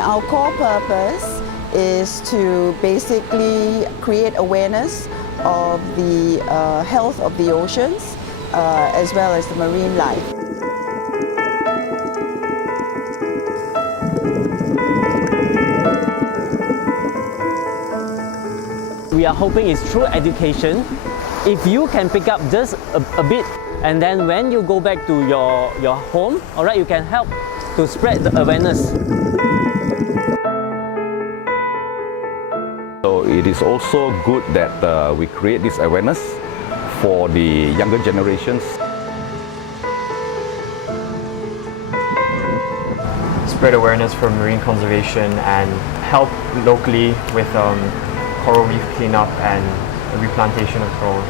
Our core purpose is to basically create awareness of the health of the oceans as well as the marine life. We are hoping it's through education. If you can pick up just a bit, and then when you go back to your home, all right, you can help to spread the awareness. So it is also good that we create this awareness for the younger generations. Spread awareness for marine conservation and help locally with coral reef cleanup and replantation of corals.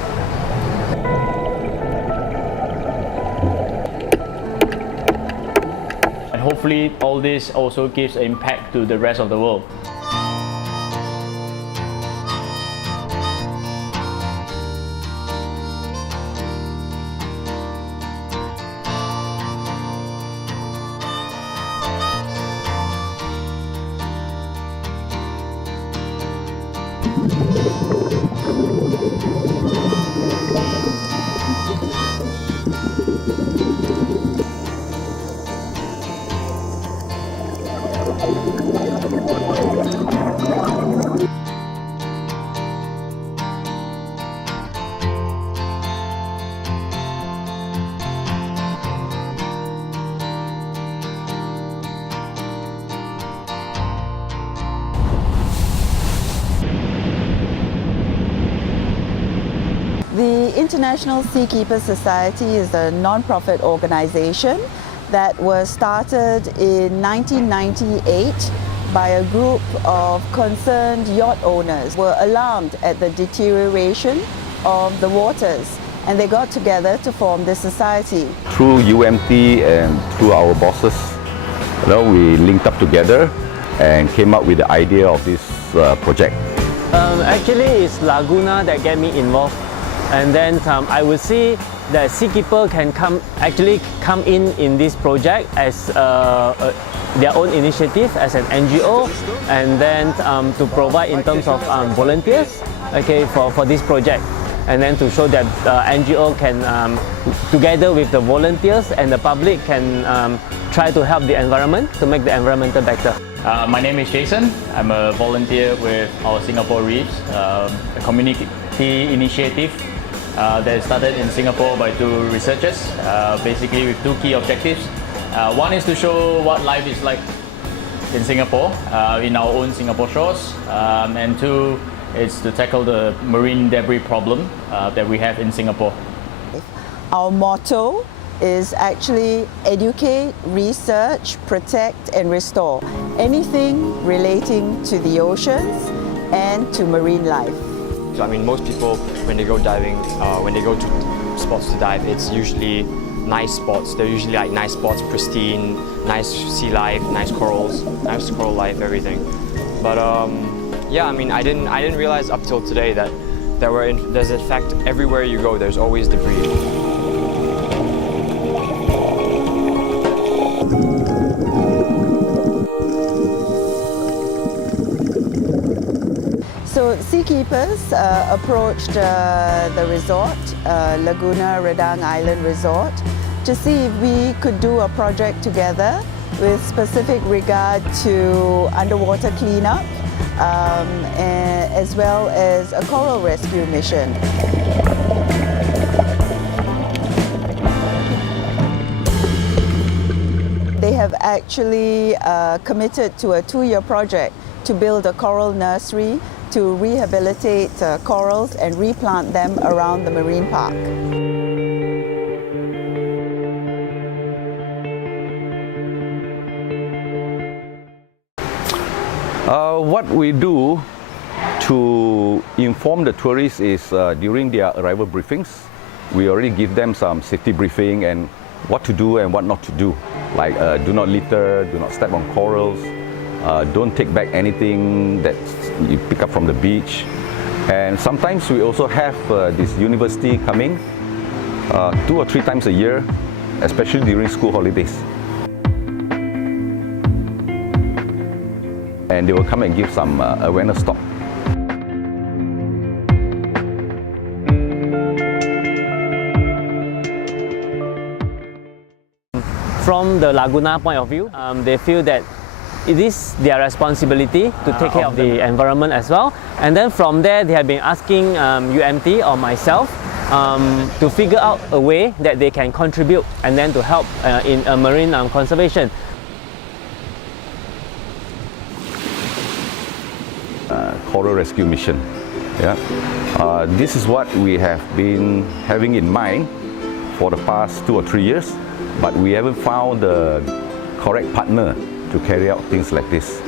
And hopefully all this also gives an impact to the rest of the world. The International Seakeepers Society is a non-profit organization that was started in 1998 by a group of concerned yacht owners who were alarmed at the deterioration of the waters, and they got together to form this society. Through UMT and through our bosses, we linked up together and came up with the idea of this project. Actually, it's Laguna that get me involved. And then I would see that Seakeeper can come in this project as their own initiative as an NGO, and then to provide in terms of volunteers, okay, for this project, and then to show that NGO can together with the volunteers and the public can try to help the environment to make the environment better. My name is Jason. I'm a volunteer with our Singapore Reefs, a community initiative that started in Singapore by two researchers, basically with two key objectives. One is to show what life is like in Singapore, in our own Singapore shores, and two is to tackle the marine debris problem that we have in Singapore. Our motto is actually educate, research, protect and restore. Anything relating to the oceans and to marine life. I mean, most people, when they go diving, when they go to spots to dive, it's usually nice spots. They're usually like nice spots, pristine, nice sea life, nice corals, nice coral life, everything. But yeah, I mean, I didn't realize up till today that there's in fact everywhere you go, there's always debris. So Seakeepers approached the resort, Laguna Redang Island Resort, to see if we could do a project together with specific regard to underwater cleanup as well as a coral rescue mission. They have actually committed to a 2-year project to build a coral nursery to rehabilitate corals and replant them around the marine park. What we do to inform the tourists is during their arrival briefings, we already give them some safety briefing and what to do and what not to do. Like do not litter, do not step on corals, don't take back anything that you pick up from the beach. And sometimes we also have this university coming 2 or 3 times a year, especially during school holidays. and they will come and give some awareness talk. From the Laguna point of view, they feel that it is their responsibility to take care of the environment as well. And then from there, they have been asking UMT or myself to figure out a way that they can contribute and then to help in marine conservation. Coral rescue mission. Yeah, this is what we have been having in mind for the past 2 or 3 years, but we haven't found the correct partner to carry out things like this.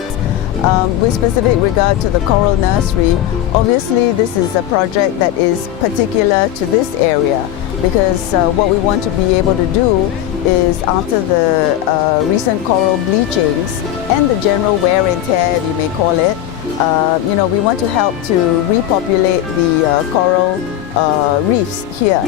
With specific regard to the coral nursery, obviously this is a project that is particular to this area, because what we want to be able to do is, after the recent coral bleachings and the general wear and tear, you may call it, we want to help to repopulate the coral reefs here.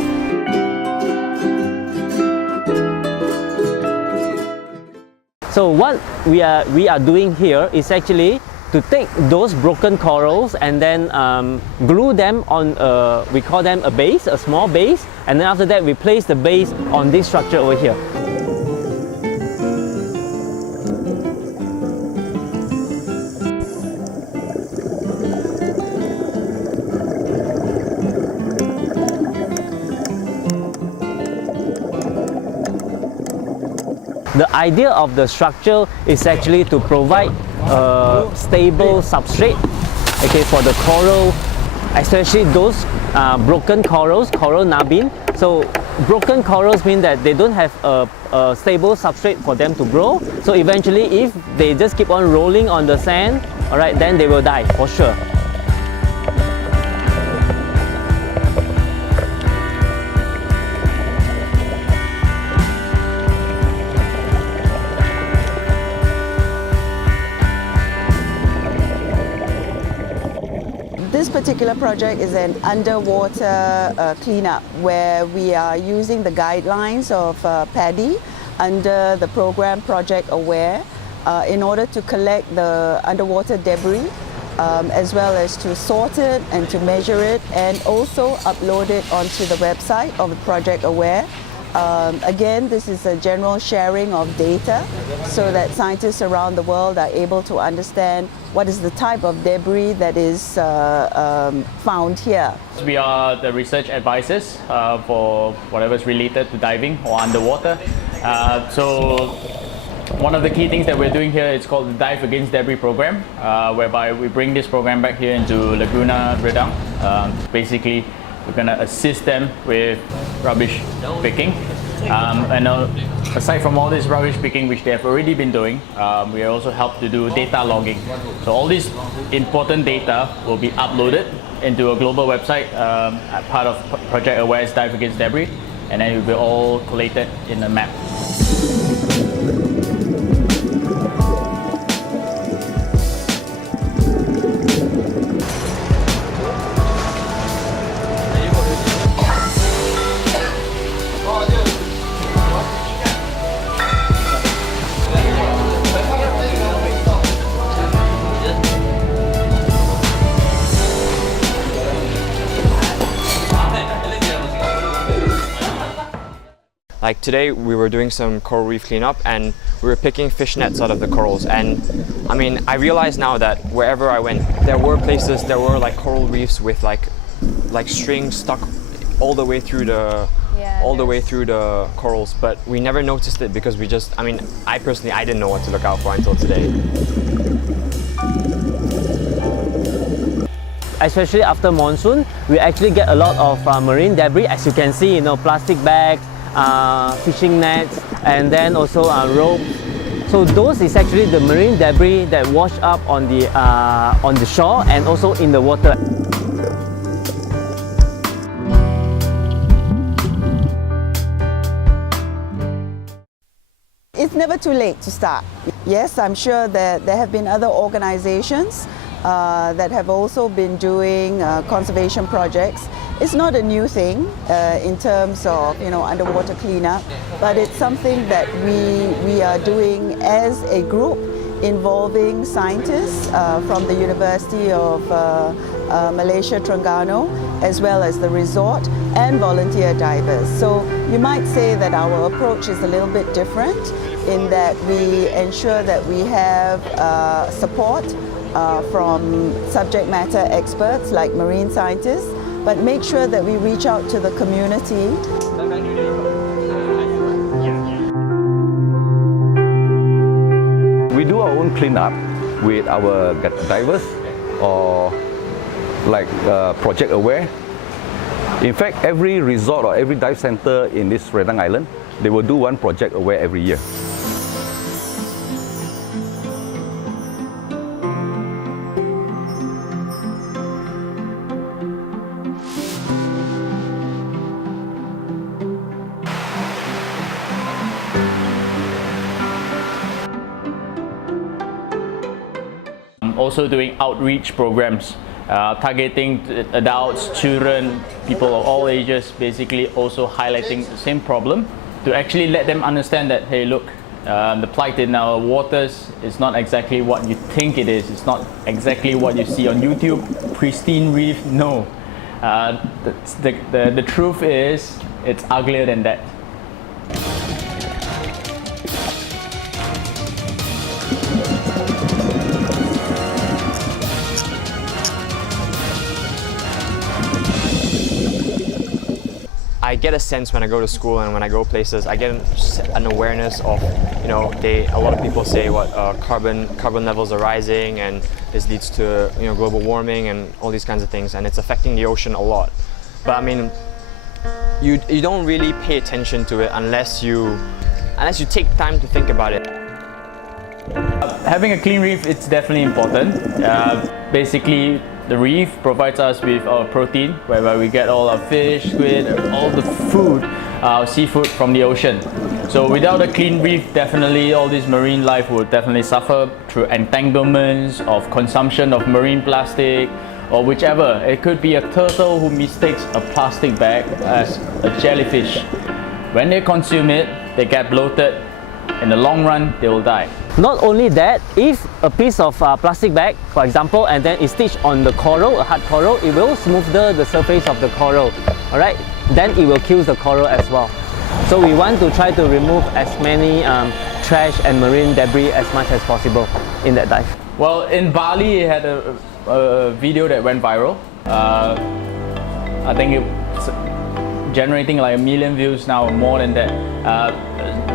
So what we are doing here is actually to take those broken corals and then glue them on, we call them a base, a small base, and then after that we place the base on this structure over here. The idea of the structure is actually to provide a stable substrate, okay, for the coral, especially those broken corals, coral nubbin. So broken corals mean that they don't have a stable substrate for them to grow. So eventually, if they just keep on rolling on the sand, all right, then they will die for sure. This particular project is an underwater cleanup, where we are using the guidelines of PADI under the program Project Aware in order to collect the underwater debris, as well as to sort it and to measure it, and also upload it onto the website of Project Aware. Again, this is a general sharing of data so that scientists around the world are able to understand what is the type of debris that is found here. We are the research advisors for whatever is related to diving or underwater. So one of the key things that we're doing here is called the Dive Against Debris program, whereby we bring this program back here into Laguna Redang. Basically, we're going to assist them with rubbish picking. And aside from all this rubbish picking, which they have already been doing, we also help to do data logging. So all this important data will be uploaded into a global website, part of Project Aware's Dive Against Debris, and then it will be all collated in a map. Like today, we were doing some coral reef cleanup and we were picking fish nets out of the corals. And I mean, I realize now that wherever I went, there were places, there were like coral reefs with like strings stuck all the way through the corals. But we never noticed it because we just, I mean, I personally, I didn't know what to look out for until today. Especially after monsoon, we actually get a lot of marine debris, as you can see, plastic bags, fishing nets, and then also rope. So those is actually the marine debris that wash up on the shore and also in the water. It's never too late to start. Yes, I'm sure that there have been other organizations that have also been doing conservation projects. It's not a new thing in terms of underwater cleanup, but it's something that we are doing as a group involving scientists from the University of Malaysia, Terengganu, as well as the resort, and volunteer divers. So you might say that our approach is a little bit different in that we ensure that we have support from subject matter experts like marine scientists, but make sure that we reach out to the community. We do our own cleanup with our divers or like Project Aware. In fact, every resort or every dive center in this Redang Island, they will do one Project Aware every year. Also doing outreach programs, targeting adults, children, people of all ages, basically also highlighting the same problem to actually let them understand that, hey look, the plight in our waters is not exactly what you think it is. It's not exactly what you see on YouTube, pristine reef, no. The truth is, it's uglier than that. I get a sense when I go to school and when I go places, I get an awareness of, you know, a lot of people say what carbon levels are rising and this leads to, you know, global warming and all these kinds of things, and it's affecting the ocean a lot. But I mean, you don't really pay attention to it unless you take time to think about it. Having a clean reef, it's definitely important. Basically, the reef provides us with our protein, whereby we get all our fish, squid, all the food, seafood from the ocean. So without a clean reef, definitely all this marine life will definitely suffer through entanglements of consumption of marine plastic or whichever. It could be a turtle who mistakes a plastic bag as a jellyfish. When they consume it, they get bloated. In the long run, they will die. Not only that, if a piece of plastic bag, for example, and then is stitched on the coral, a hard coral, it will smoother the surface of the coral, alright? Then it will kill the coral as well. So we want to try to remove as many trash and marine debris as much as possible in that dive. Well, in Bali, it had a video that went viral. I think it's generating like 1 million views now, more than that.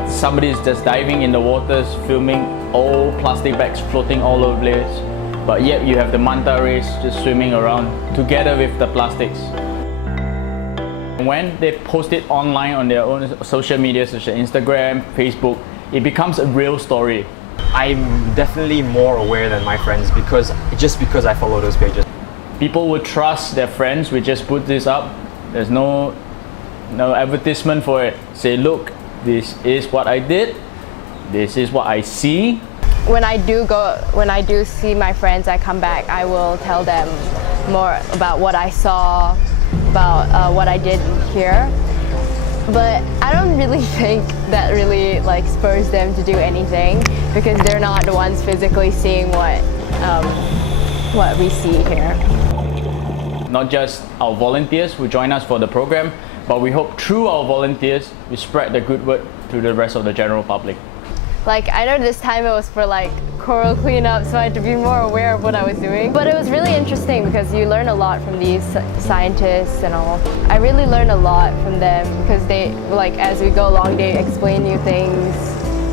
Somebody is just diving in the waters, filming all plastic bags floating all over the place, but yet you have the manta rays just swimming around together with the plastics. When they post it online on their own social media, such as Instagram, Facebook, it becomes a real story. I'm definitely more aware than my friends because I follow those pages. People would trust their friends. We just put this up. There's no advertisement for it. Say, look, this is what I did. This is what I see. When I do see my friends, I come back, I will tell them more about what I saw, about what I did here. But I don't really think that really like spurs them to do anything because they're not the ones physically seeing what we see here. Not just our volunteers who join us for the program, but we hope through our volunteers, we spread the good word to the rest of the general public. Like, I know this time it was for like coral cleanup, so I had to be more aware of what I was doing. But it was really interesting because you learn a lot from these scientists and all. I really learned a lot from them because they, like, as we go along, they explain new things.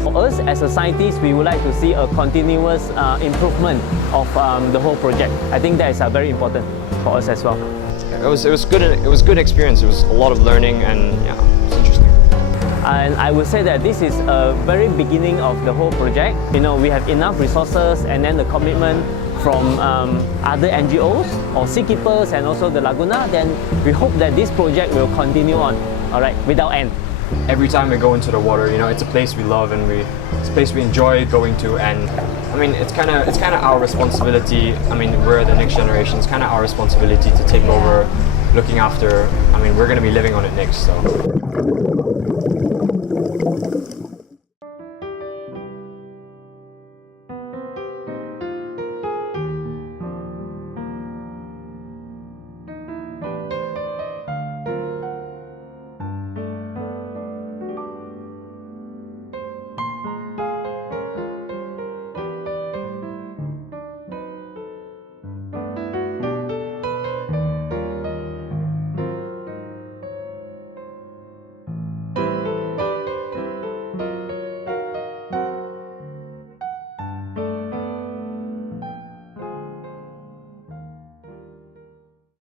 For us as a scientist, we would like to see a continuous improvement of the whole project. I think that is very important for us as well. It was good. It was a good experience. It was a lot of learning, and yeah, it was interesting. And I would say that this is a very beginning of the whole project. You know, we have enough resources and then the commitment from other NGOs or seakeepers and also the Laguna. Then we hope that this project will continue on, all right, without end. Every time we go into the water, you know, it's a place we love and it's a place we enjoy going to, and I mean, it's kind of our responsibility. I mean, we're the next generation. It's kind of our responsibility to take over, looking after. I mean, we're going to be living on it next, so.